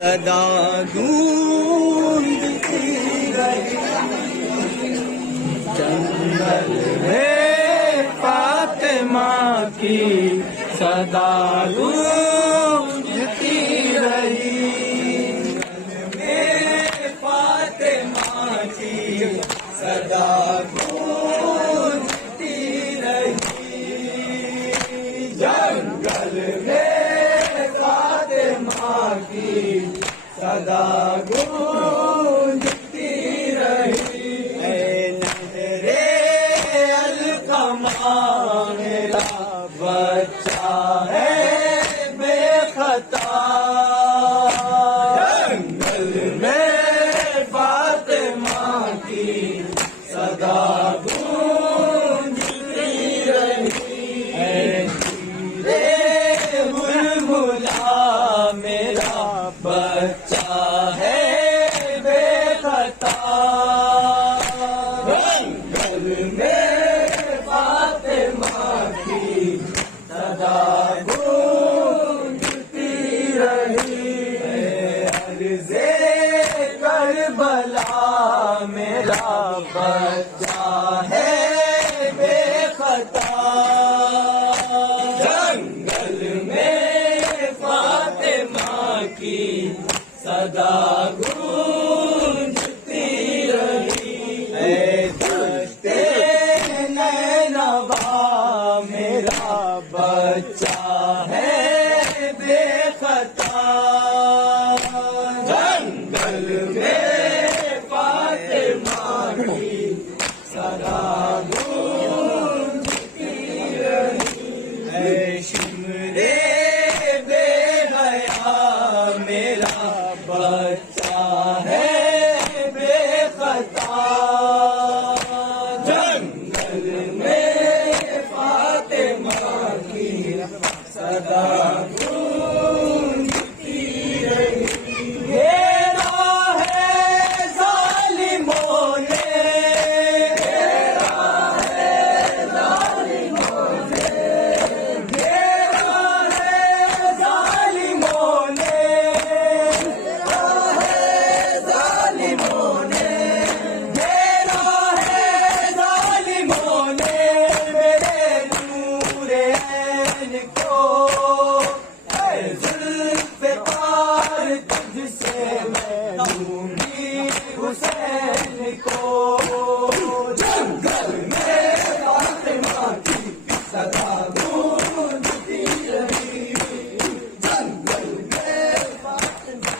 सदा गूंजती रही जंगल में फातिमा की सदा गूंजती रही में फातिमा की सदा गूंजती रही जंगल में फातिमा की सदा गूंजती रही नहरे अलकमा मेरा बच्चा है बेखता जंगल में फातिमा की सदा गूंजती रही बुलबुला मेरा बच्चा है बेखता जंगल में फातिमा की सदा गूंजती रही अर्ज़े करबला मेरा बच्चा है बेखता जंगल में फातिमा की सदा गूंजती रही दस्ते नैनवा मेरा बच्चा है बेखता जंगल में फातिमा की सदा गूंजती रही शिमरे बेहया मेरा बच्चा है बेखता जंगल में फातिमा की सदा गूंजती रही घेरा है जालिमों ने घेरा है जालिमों ने घेरा है जालिमों ने जालिमों ने घेरा है जालिमों ने मेरे नूरे ऐन को जुल्फ़िकार तुझसे मैं दूंगी हुसैन को जंगल में फातिमा की सदा गूंजती रही जंगल में फातिमा